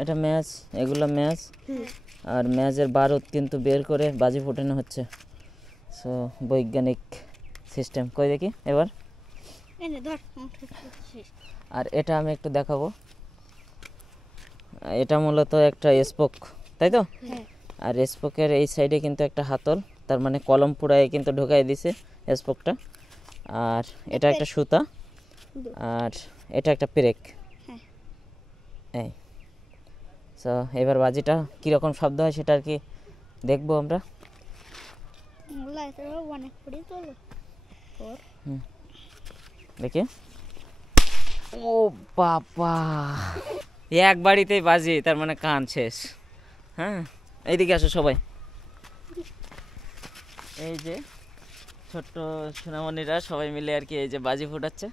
এটা ম্যাচ, এগুলো ম্যাচ, আর ম্যাচের বারুদ কিন্তু বের করে বাজি ফোটানো হচ্ছে। সো বৈজ্ঞানিক সিস্টেম কই দেখি এবার। আর এটা আমি একটু দেখাবো, এটা মূলত একটা স্পোক, তাই তো? আর স্পোকের এই সাইডে কিন্তু একটা হাতল, তার মানে কলম পুরাই কিন্তু ঢোকাই দিছে স্পোকটা। আর এটা একটা সুতা, আর এটা একটা পেরেক। এই সো এবার বাজিটা কীরকম শব্দ হয় সেটা আর কি দেখবো আমরা। দেখি, ও বাবা, এক বাড়িতেই বাজি, তার মানে কান শেষ। হ্যাঁ, এইদিকে আসো সবাই। এই যে ছোট্ট সোনামণিরা সবাই মিলে আর কি এই যে বাজি ফোটাচ্ছে।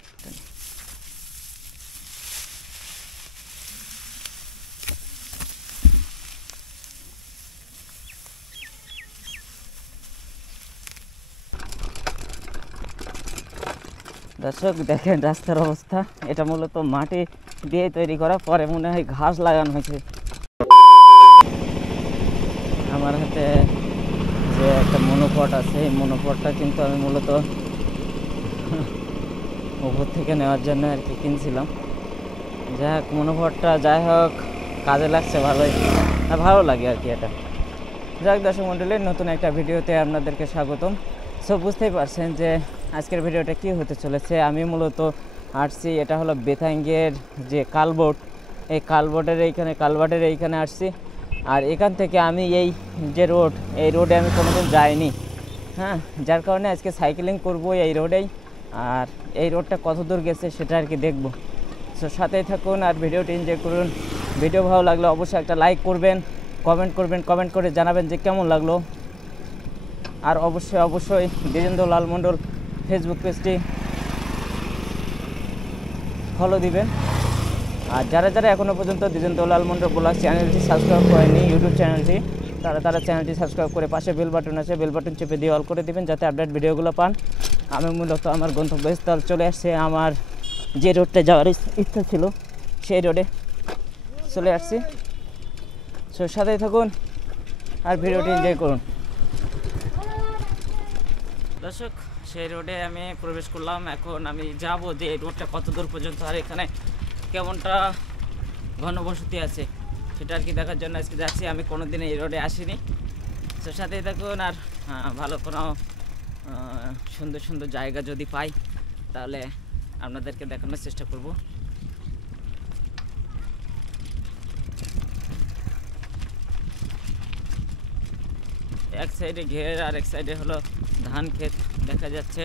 দর্শক দেখেন রাস্তার অবস্থা, এটা মূলত মাটি দিয়ে তৈরি করা, পরে মনে হয় ঘাস লাগানো হয়েছে। আমার হাতে যে একটা মনোপট আছে, এই মনোপটটা কিন্তু আমি মূলত উপর থেকে নেওয়ার জন্য আর কি কিনছিলাম। যাই হোক, মনোপটটা যাই হোক কাজে লাগছে ভালোই, আর ভালো লাগে আর কি এটা। যাই হোক দর্শক মণ্ডলীর নতুন একটা ভিডিওতে আপনাদেরকে স্বাগতম। সো বুঝতেই পারছেন যে আজকের ভিডিওটা কী হতে চলেছে। আমি মূলত আসছি, এটা হলো বেথাঙ্গের যে কালবোর্ড, এই কালভার্টের এইখানে আসছি। আর এখান থেকে আমি এই যে রোড, এই রোডে আমি কোনোদিন যাইনি, হ্যাঁ, যার কারণে আজকে সাইকেলিং করবো এই রোডেই। আর এই রোডটা কত দূর গেছে সেটা আর কি দেখবো। সো সাথেই থাকুন আর ভিডিওটি এনজয় করুন। ভিডিও ভালো লাগলে অবশ্যই একটা লাইক করবেন, কমেন্ট করে জানাবেন যে কেমন লাগলো। আর অবশ্যই দ্বিজেন্দ্র লাল মণ্ডল ফেসবুক পেজটি ফলো দিবেন। আর যারা এখনও পর্যন্ত দ্বিজেন্দ্র লাল মণ্ডল ব্লগ চ্যানেলটি সাবস্ক্রাইব করেনি, ইউটিউব চ্যানেলটি, তারা চ্যানেলটি সাবস্ক্রাইব করে পাশে বেল বাটন আছে, বেল বাটন চেপে দিয়ে অল করে দিবেন যাতে আপডেট ভিডিওগুলো পান। আমি মূলত আমার গন্তব্যস্থল চলে আসছে, আমার যে রোডটা যাওয়ার ইচ্ছা ছিল সেই রোডে চলে আসছি। সো সাথেই থাকুন আর ভিডিওটি এনজয় করুন। দর্শক, সেই রোডে আমি প্রবেশ করলাম। এখন আমি যাব যে এই রোডটা কত দূর পর্যন্ত, আর এখানে কেমনটা ঘনবসতি আছে সেটা আর কি দেখার জন্য আজকে যাচ্ছি। আমি কোনো দিন এই রোডে আসিনি। তো সাথেই থাকুন। আর ভালো কোনো সুন্দর জায়গা যদি পাই তাহলে আপনাদেরকে দেখানোর চেষ্টা করব। এক সাইডে ঘের আর এক সাইডে হলো ধান ক্ষেত দেখা যাচ্ছে।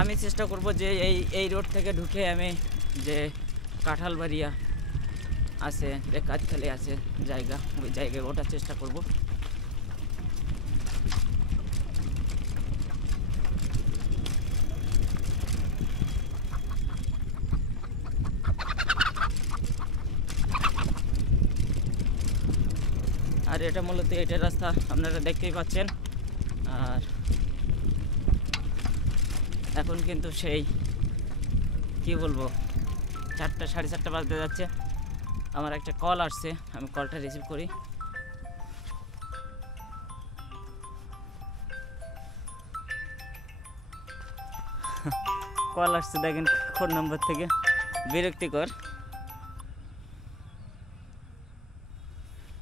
আমি চেষ্টা করব যে এই রোড থেকে ঢুকে আমি যে কাঁঠালবাড়িয়া আছে, যে কাজখালি আছে জায়গা, ওই জায়গায় ওঠার চেষ্টা করব। আর এটা মূলত এটার রাস্তা আপনারা দেখতেই পাচ্ছেন। আর এখন কিন্তু সেই কি বলবো, 4টা 4:30 বাজতে যাচ্ছে। আমার একটা কল আসছে, আমি কলটা রিসিভ করি। কল আসছে দেখেন ফোন নম্বর থেকে, বিরক্তিকর,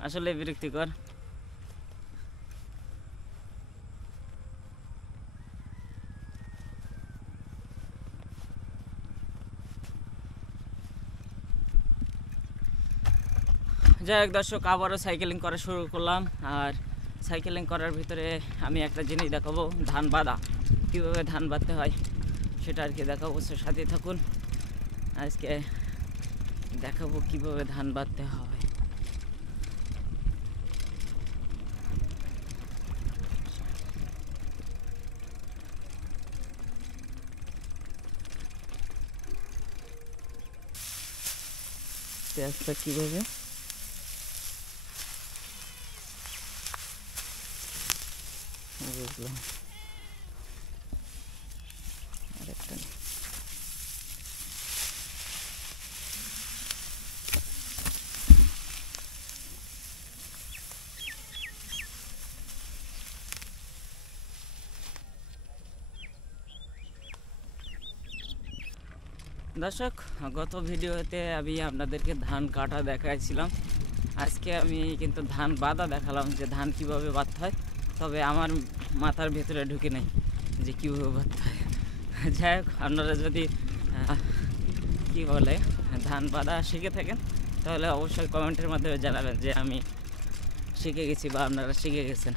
আসলে বিরক্তিকর। যাই হোক দর্শক, আবারও সাইকেলিং করা শুরু করলাম। আর সাইকেলিং করার ভিতরে আমি একটা জিনিস দেখাবো, ধান বাঁধা, কীভাবে ধান বাঁধতে হয় সেটা আর কি দেখাবো। সাথে থাকুন, আজকে দেখাবো কীভাবে ধান বাঁধতে হয়। পেঁয়াজটা কীভাবে বুঝলাম। দর্শক, গত ভিডিওতে আমি আপনাদেরকে ধান কাটা দেখাইছিলাম। আজকে আমি কিন্তু ধান বাঁধা দেখালাম যে ধান কিভাবে বাঁধতে হয়, তবে আমার মাথার ভেতরে ঢুকে নেই যে কীভাবে বাঁধতে হয়। যাই হোক, আপনারা যদি কি বলে ধান বাঁধা শিখে থাকেন তাহলে অবশ্যই কমেন্টের মাধ্যমে জানাবেন যে আমি শিখে গেছি বা আপনারা শিখে গেছেন।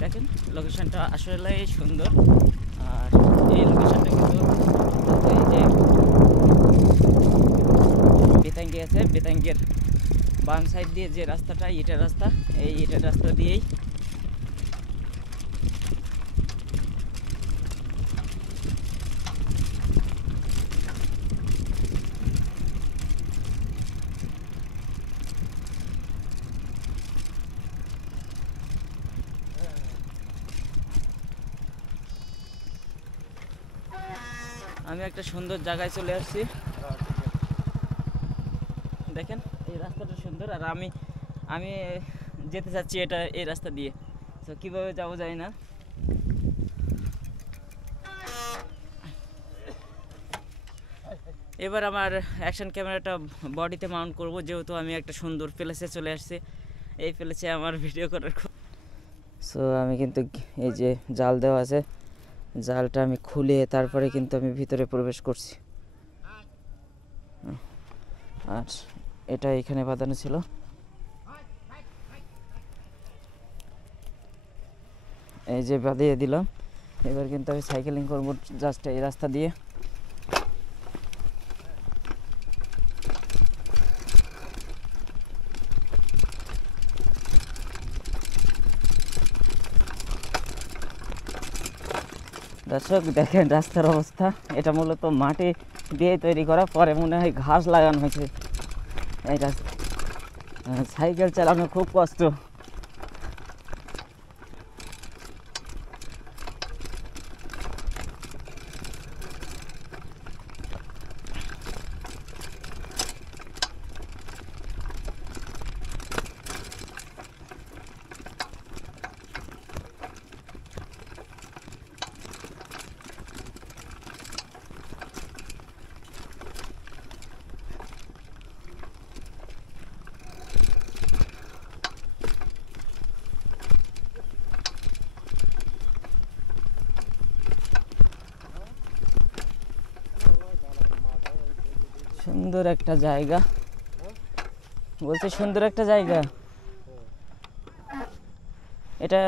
দেখেন লোকেশনটা আসলেই সুন্দর। আর এই লোকেশনটা কিন্তু এই যে বেতাঙ্গি আছে, বেতাঙ্গের বাম সাইড দিয়ে যে রাস্তাটা ইটের রাস্তা, এই ইটের রাস্তা দিয়েই আমি একটা সুন্দর জায়গায় চলে আসছি। দেখেন এই রাস্তাটা সুন্দর, আর আমি যেতে চাচ্ছি এটা এই রাস্তা দিয়ে। তো কীভাবে যাবো জানি না। এবার আমার অ্যাকশন ক্যামেরাটা বডিতে মাউন্ট করব, যেহেতু আমি একটা সুন্দর প্লেসে চলে আসছি। এই প্লেসে আমার ভিডিও করার সো আমি কিন্তু এই যে জাল দেওয়া আছে, জালটা আমি খুলে তারপরে কিন্তু আমি ভিতরে প্রবেশ করছি। আর এটা এখানে বাঁধানো ছিল। এই যে বাঁধিয়ে দিলাম। এবার কিন্তু আমি সাইকেলিং করবো জাস্ট এই রাস্তা দিয়ে। দর্শক দেখেন রাস্তার অবস্থা, এটা মূলত মাটি দিয়ে তৈরি করা, পরে মনে হয় ঘাস লাগানো হয়েছে এই রাস্তা। সাইকেল চালানো খুব কষ্ট। সুন্দর একটা জায়গা, বলছি সুন্দর একটা জায়গা। এটা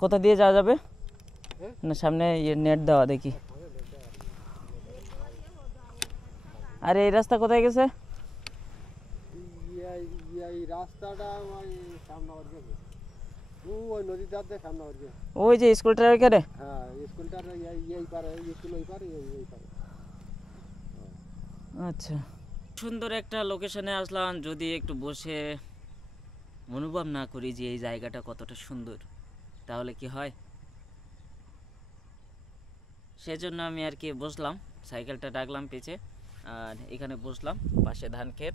কোথা দিয়ে যাওয়া যাবে? না সামনে নেট দেওয়া দেখি। আর এই রাস্তা কোথায় গেছে? ওই যে স্কুলটার ওইখানে। আচ্ছা, সুন্দর একটা লোকেশনে আসলাম। যদি একটু বসে অনুভব না করি যে এই জায়গাটা কতটা সুন্দর, তাহলে কি হয়? সেজন্য আমি আর কি বসলাম, সাইকেলটা রাখলাম পিছে, আর এখানে বসলাম। পাশে ধান ক্ষেত,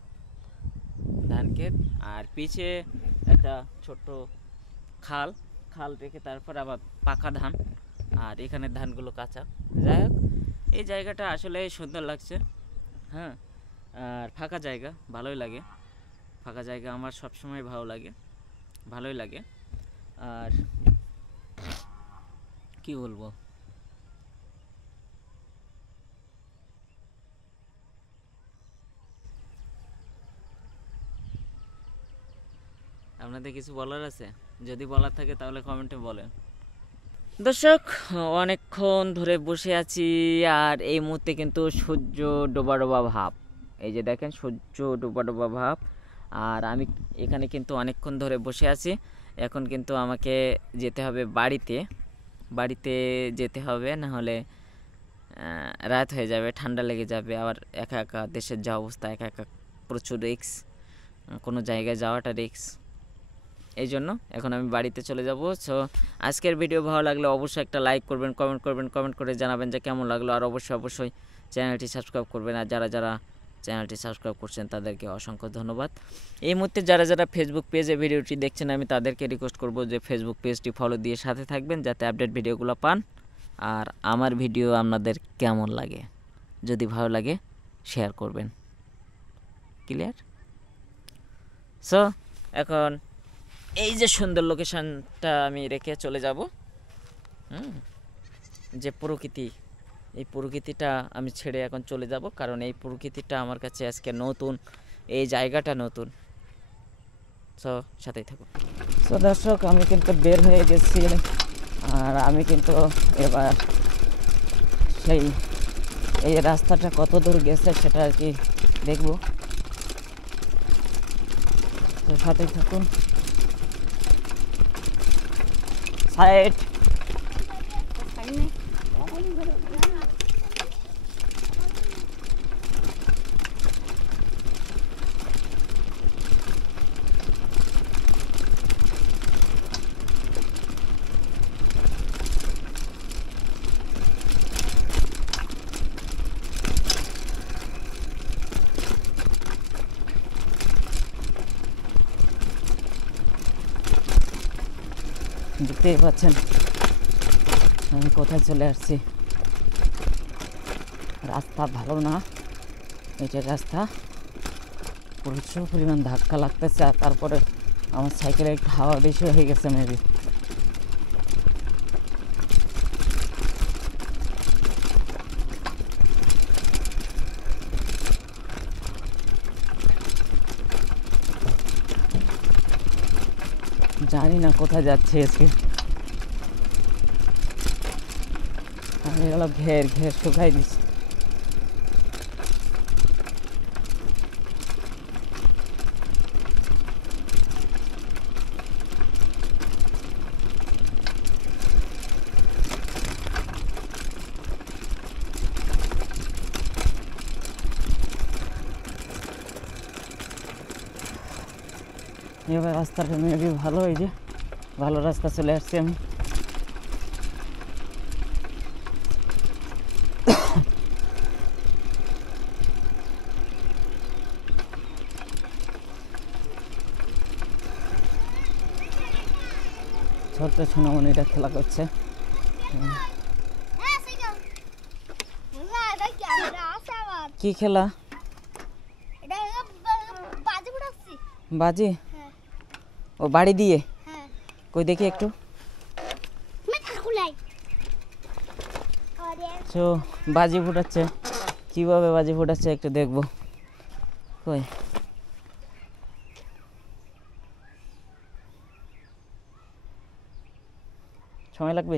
আর পিছে একটা ছোট্ট খাল রেখে তারপর আবার পাকা ধান, আর এখানে ধানগুলো কাঁচা। যাই হোক, এই জায়গাটা আসলে সুন্দর লাগছে। হ্যাঁ, আর ফাঁকা জায়গা ভালোই লাগে। ফাঁকা জায়গা আমার সবসময় ভালোই লাগে। আর কি বলবো, আপনাদের কিছু বলার আছে? যদি বলার থাকে তাহলে কমেন্টে বলেন। দর্শক, অনেকক্ষণ ধরে বসে আছি, আর এই মুহূর্তে কিন্তু সূর্য ডোবা ভাব। এই যে দেখেন সূর্য ডোবা ভাব। আর আমি এখানে কিন্তু অনেকক্ষণ ধরে বসে আছি। এখন কিন্তু আমাকে যেতে হবে বাড়িতে যেতে হবে, না হলে রাত হয়ে যাবে, ঠান্ডা লেগে যাবে। আবার একা একা দেশের যা অবস্থা, একা একা প্রচুর রিস্ক, কোনো জায়গায় যাওয়াটা রিস্ক। এই জন্য এখন আমি বাড়িতে চলে যাব। সো আজকের ভিডিও ভালো লাগলে অবশ্যই একটা লাইক করবেন, কমেন্ট করে জানাবেন যে কেমন লাগলো। আর অবশ্যই চ্যানেলটি সাবস্ক্রাইব করবেন। আর যারা চ্যানেলটি সাবস্ক্রাইব করছেন তাদেরকে অসংখ্য ধন্যবাদ। এই মুহূর্তে যারা ফেসবুক পেজে ভিডিওটি দেখছেন, আমি তাদেরকে রিকোয়েস্ট করব যে ফেসবুক পেজটি ফলো দিয়ে সাথে থাকবেন, যাতে আপডেট ভিডিওগুলো পান। আর আমার ভিডিও আপনাদের কেমন লাগে, যদি ভালো লাগে শেয়ার করবেন। ক্লিয়ার? সো এখন এই যে সুন্দর লোকেশনটা আমি রেখে চলে যাব। যে প্রকৃতি, এই প্রকৃতিটা আমি ছেড়ে এখন চলে যাব, কারণ এই প্রকৃতিটা আমার কাছে আজকে নতুন, এই জায়গাটা নতুন। সো সাথেই থাকুন। সো দর্শক, আমি কিন্তু বের হয়ে গেছি, আর আমি কিন্তু এবার সেই এই রাস্তাটা কত দূর গেছে সেটা আর কি দেখব। তো সাথেই থাকুন। সাইড দেখতেই পাচ্ছেন আমি কোথায় চলে আসছি। রাস্তা ভালো না, এটার রাস্তা প্রচুর পরিমাণ ধাক্কা লাগতেছে, আর তারপরে আমার সাইকেলে একটু হাওয়া বেশি হয়ে গেছে মেবি। জানি না কোথায় যাচ্ছে আজকে। আমি গেল ঘের ঘের শুকাই দিচ্ছি। এবার রাস্তাটা মেবি ভালো, এই যে ভালো রাস্তা চলে আসছি আমি। ছোট্ট সোনামণিটা খেলা করছে। কি খেলা? বাজি? ও বাড়ি দিয়ে? কই দেখি একটু। তো বাজি ফুটাচ্ছে, কিভাবে বাজি ফুটাচ্ছে একটু দেখবো। কই সময় লাগবে?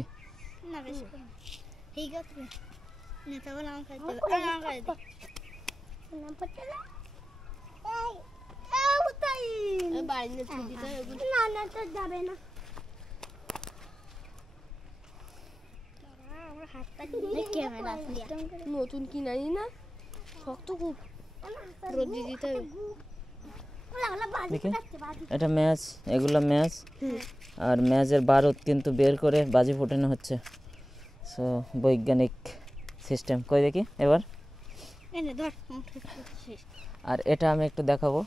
নতুন কিনাই না, শক্ত খুব, রোদ দিয়ে দিতে হবে। দেখি এটা ম্যাচ, এগুলো ম্যাচ, আর ম্যাচের বারুদ কিন্তু বের করে বাজি ফোটানো হচ্ছে। সো বৈজ্ঞানিক সিস্টেম। কই দেখি এবার। আর এটা আমি একটু দেখাবো,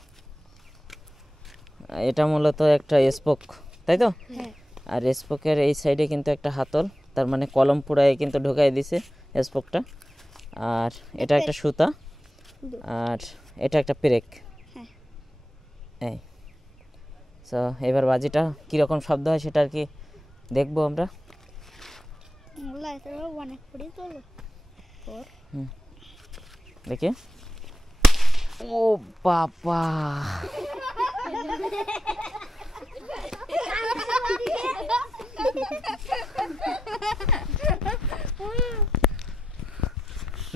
এটা মূলত একটা স্পোক, তাই তো? আর স্পোকের এই সাইডে কিন্তু একটা হাতল, তার মানে কলম পুরায় কিন্তু ঢোকাই দিছে স্পোকটা। আর এটা একটা সুতা, আর এটা একটা পেরেক। এই সো এবার বাজিটা কীরকম শব্দ হয় সেটা আর কি দেখবো আমরা। দেখি। ও বাবা,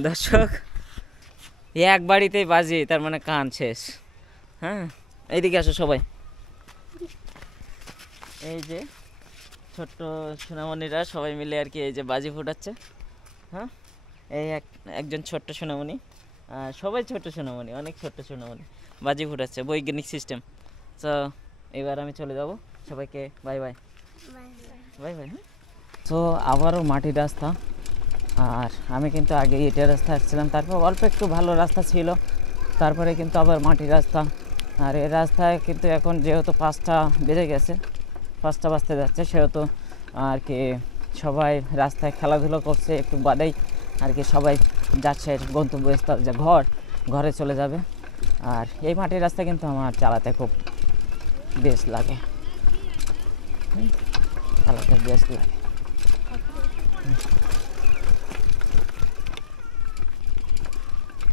দর্শক এক বাড়িতেই বাজি, তার মানে কান শেষ। হ্যাঁ, এইদিকে আসো সবাই। এই যে ছোট্ট সোনামণিরা সবাই মিলে আর কি এই যে বাজি ফোটাচ্ছে। হ্যাঁ, এই একজন ছোট্ট সোনামণি, সবাই ছোট্ট সোনামণি, অনেক ছোট্ট সোনামণি বাজি ফোটাচ্ছে, বৈজ্ঞানিক সিস্টেম। তো এবার আমি চলে যাব, সবাইকে বাই বাই বাই বাই। হ্যাঁ, তো আবারও মাটির রাস্তা, আর আমি কিন্তু আগে ইটের রাস্তা আসছিলাম, তারপর অল্প একটু ভালো রাস্তা ছিল, তারপরে কিন্তু আবার মাটির রাস্তা। আর এই রাস্তায় কিন্তু এখন যেহেতু 5টা বেজে গেছে, 5টা বাজতে যাচ্ছে, সেহেতু আর কি সবাই রাস্তায় খেলাধুলো করছে, একটু বাদেই আর কি সবাই যাচ্ছে গন্তব্যস্থল, যে ঘরে চলে যাবে। আর এই মাটির রাস্তা কিন্তু আমার চালাতে খুব বেশ লাগে, চালাতে বেশ লাগে।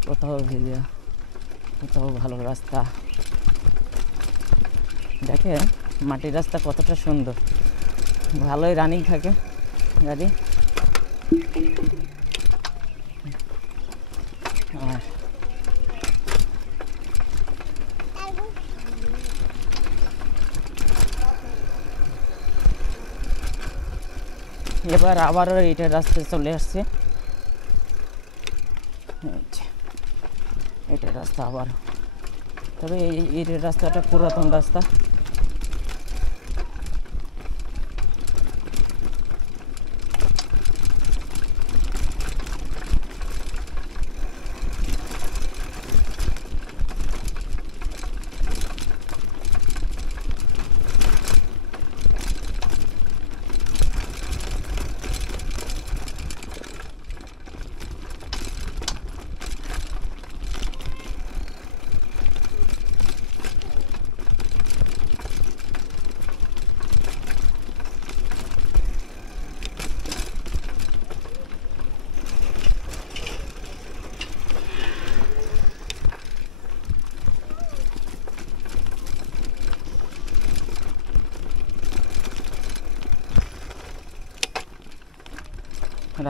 কোথাও ভিজে, কোথাও ভালো রাস্তা। দেখেন মাটির রাস্তা কতটা সুন্দর, ভালোই রানিং থাকে গাড়ি। আর এবার আবারও ইটের রাস্তায় চলে আসছে, ইটের রাস্তা আবার। তবে এই ইটের রাস্তাটা পুরাতন রাস্তা।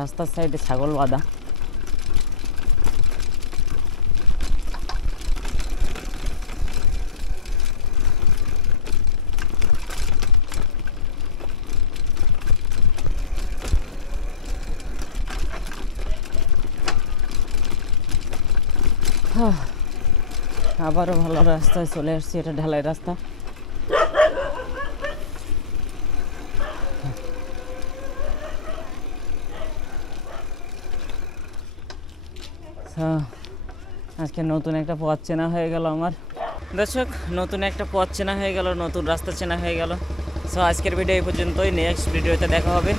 রাস্তার সাইডে ছাগল বাঁধা। আবারও ভালো রাস্তায় চলে আসছি, এটা ঢালাই রাস্তা। আজকে নতুন একটা পথ চেনা হয়ে গেল আমার দর্শক, নতুন একটা পথ চেনা হয়ে গেল, নতুন রাস্তা চেনা হয়ে গেল। সো আজকের ভিডিও এই পর্যন্তই, নেক্সট ভিডিওতে দেখা হবে।